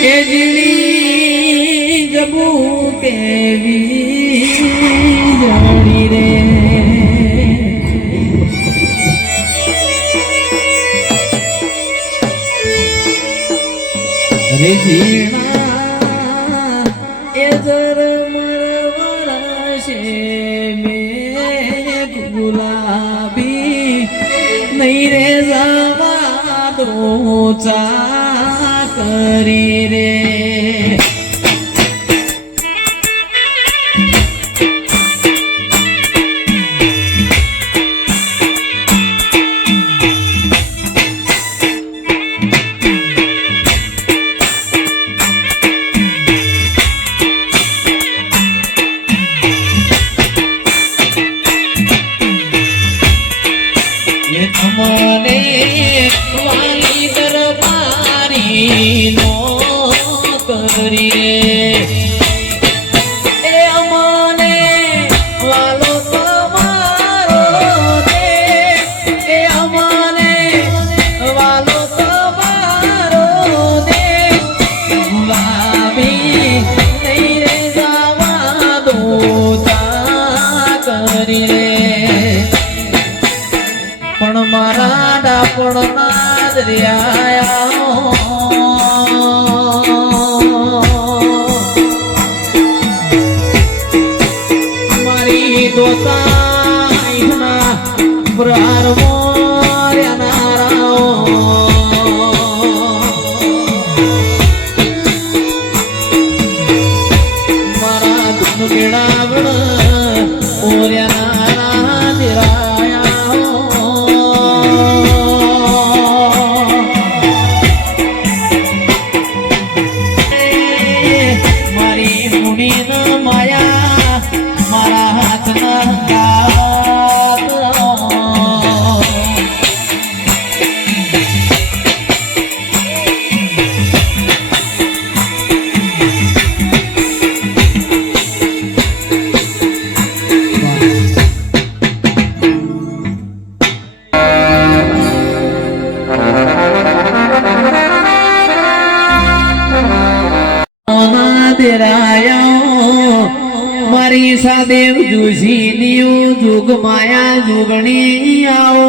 કેજડી જબુ કેવી જડી રે રે જીણા એ જર મરવરશે મેં ગુલાબી નહીં રે જવા દો ચા કરી રે મને વાલી દરબારી નો કરી એ અમને વાલો તમારો દે એ અમને વાલો તમારો દે ગુલાબી નહીં રે જવા દો તા કરી રે પણ મારા ડાપણ ના દરિયા મારી દોતા પ્રાર મોર્યા મારા દુઃખ કેળાવણ મોર્યા દિરાયા મારી સાદેવ જોશી નિયો જુગ માયા જુગણી આવો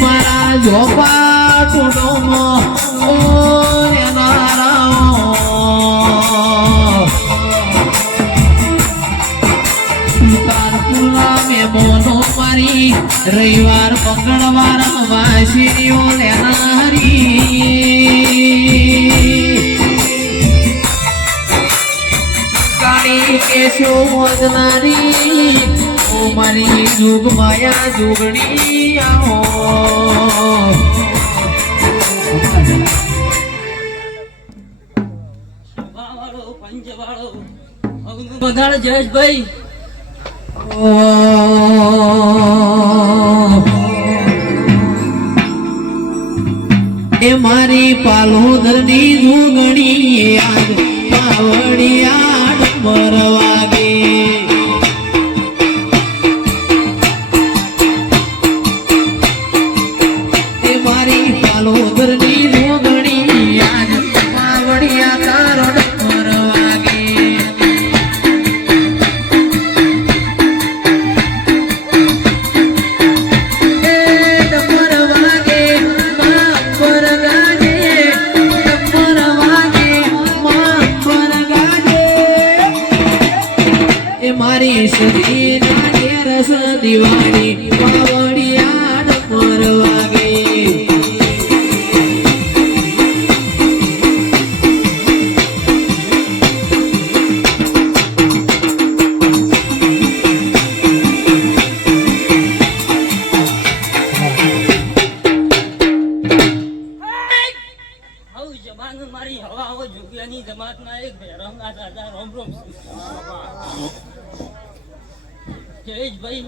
મારા ઝોપા ટુડોમાં ઓ રવિવાર મંગળવાર વાસીઓ લેનારી કાળી કેશો વધનારી ઓ મારી જુગ માયા જુગણી આવો બધાળ જયેશભાઈ એ મારી પાલોદરની જુગણી આજ પાવડિયા ડુમર વાગે એ મારી પાલોદરની જુગણી આજ પાવડિયા તારો ડુમર વાગે મારી સદી ના રસ દિવાળી પાવડિયા ડમર વાગે મારી હવા હવા જોગિયાની જમાત ના એક ભેરમ ના દાદા રોમ રોમ જયેશભાઈ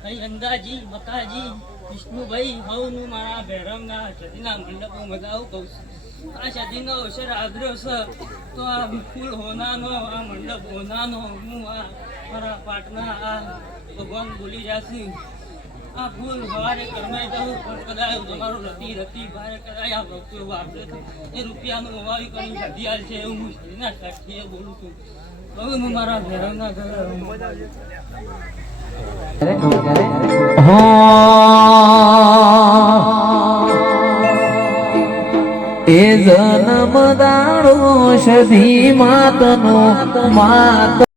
કઈ અંદાજી મકાજી વિષ્ણુભાઈ હવનું મારા ભેરમના છતીના મંડપો મગાવું કહું છું આ શાદીનો અવસર આદર્યો છે તો આ ફૂલ હોનાનો આ મંડપ હોનાનો હું આ મારા પાટના આ ભગવાન બોલી જાશે આ ફૂલ હવારે કરમાઈ જવું પણ કદાચ તમારું રતી ભારે કદાચ આ ભક્તો વાપરે તો એ રૂપિયાનું હોવાવી કરી ઘડિયાળ છે એવું હું શરીરના સાક્ષીએ બોલું છું હવે હું મારા ભેરવના ઘરે એ જન્મ દાડો સધી માતનો માત